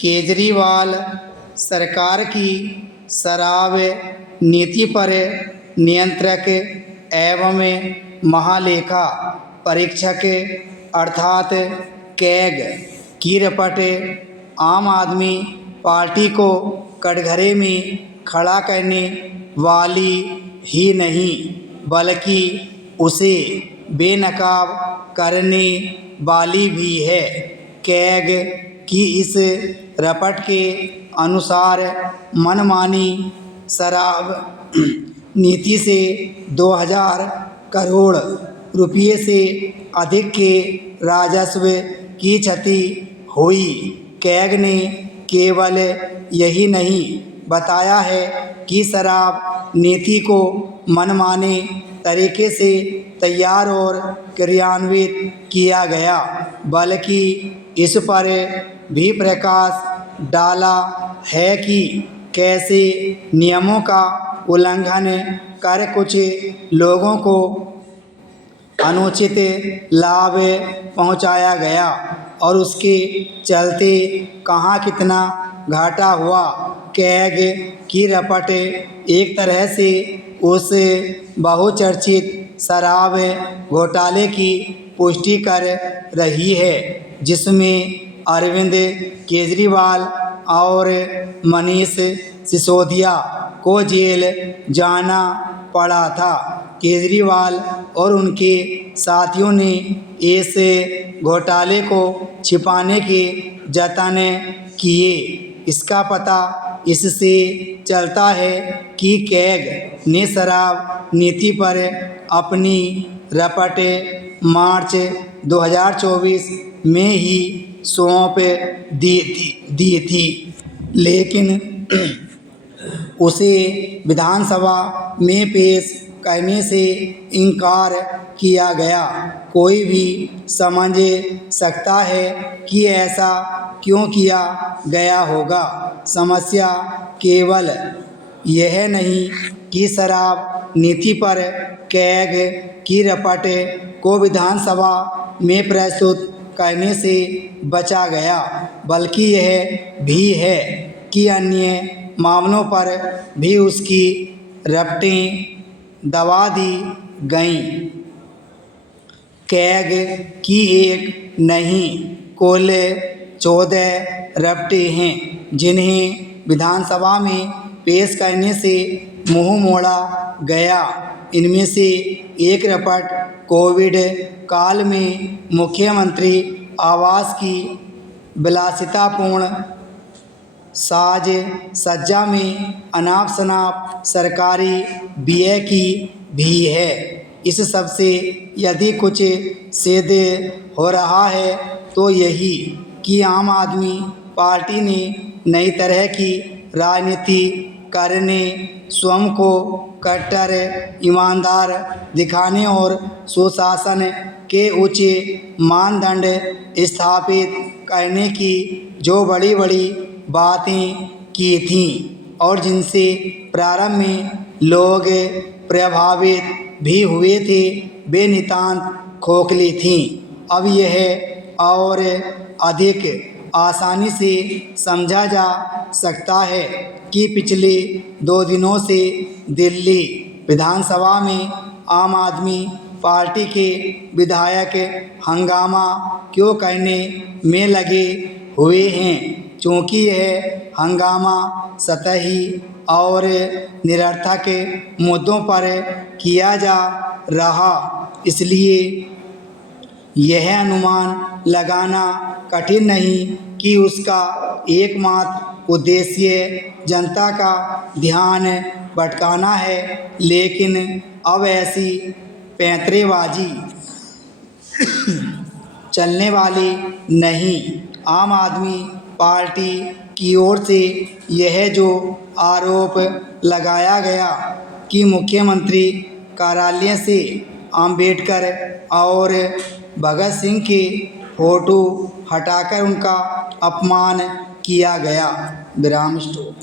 केजरीवाल सरकार की शराब नीति पर नियंत्रक एवं महालेखा परीक्षक अर्थात कैग की रिपोर्ट आम आदमी पार्टी को कटघरे में खड़ा करने वाली ही नहीं बल्कि उसे बेनकाब करने वाली भी है। कैग की इस रिपोर्ट के अनुसार मनमानी शराब नीति से 2000 करोड़ रुपये से अधिक के राजस्व की क्षति हुई। कैग ने केवल यही नहीं बताया है कि शराब नीति को मनमाने तरीके से तैयार और क्रियान्वित किया गया, बल्कि इस पर भी प्रकाश डाला है कि कैसे नियमों का उल्लंघन कर कुछ लोगों को अनुचित लाभ पहुंचाया गया और उसके चलते कहाँ कितना घाटा हुआ। कैग की रिपोर्ट एक तरह से उस बहुचर्चित शराब घोटाले की पुष्टि कर रही है जिसमें अरविंद केजरीवाल और मनीष सिसोदिया को जेल जाना पड़ा था। केजरीवाल और उनके साथियों ने इस घोटाले को छिपाने के जतन किए। इसका पता इससे चलता है कि कैग ने शराब नीति पर अपनी रिपोर्ट मार्च 2024 में ही सौंप दी थी, लेकिन उसे विधानसभा में पेश करने से इनकार किया गया। कोई भी समझ सकता है कि ऐसा क्यों किया गया होगा। समस्या केवल यह नहीं कि शराब नीति पर कैग की रिपोर्ट को विधानसभा में प्रस्तुत करने से बचा गया, बल्कि यह भी है कि अन्य मामलों पर भी उसकी रिपोर्टें दबा दी गईं। कैग की एक नहीं कुल 14 रिपोर्टें हैं जिन्हें विधानसभा में पेश करने से मुंह मोड़ा गया। इनमें से एक रिपोर्ट कोविड काल में मुख्यमंत्री आवास की विलासितापूर्ण साज सज्जा में अनाप शनाप सरकारी व्यय की भी है। इस सबसे यदि कुछ सिद्ध हो रहा है तो यही कि आम आदमी पार्टी ने नई तरह की राजनीति करने, स्वयं को कट्टर ईमानदार दिखाने और सुशासन के उच्च मानदंड स्थापित करने की जो बड़ी बड़ी बातें की थीं और जिनसे प्रारंभ में लोग प्रभावित भी हुए थे, वे नितांत खोखली थीं। अब यह और अधिक आसानी से समझा जा सकता है कि पिछले 2 दिनों से दिल्ली विधानसभा में आम आदमी पार्टी के विधायक हंगामा क्यों करने में लगे हुए हैं। चूँकि यह हंगामा सतही और निरर्थक मुद्दों पर किया जा रहा, इसलिए यह अनुमान लगाना कठिन नहीं कि उसका एकमात्र उद्देश्य जनता का ध्यान भटकाना है। लेकिन अब ऐसी पैंतरेबाजी चलने वाली नहीं। आम आदमी पार्टी की ओर से यह जो आरोप लगाया गया कि मुख्यमंत्री कार्यालय से अंबेडकर और भगत सिंह के फोटो हटाकर उनका अपमान किया गया। विराम स्टॉप।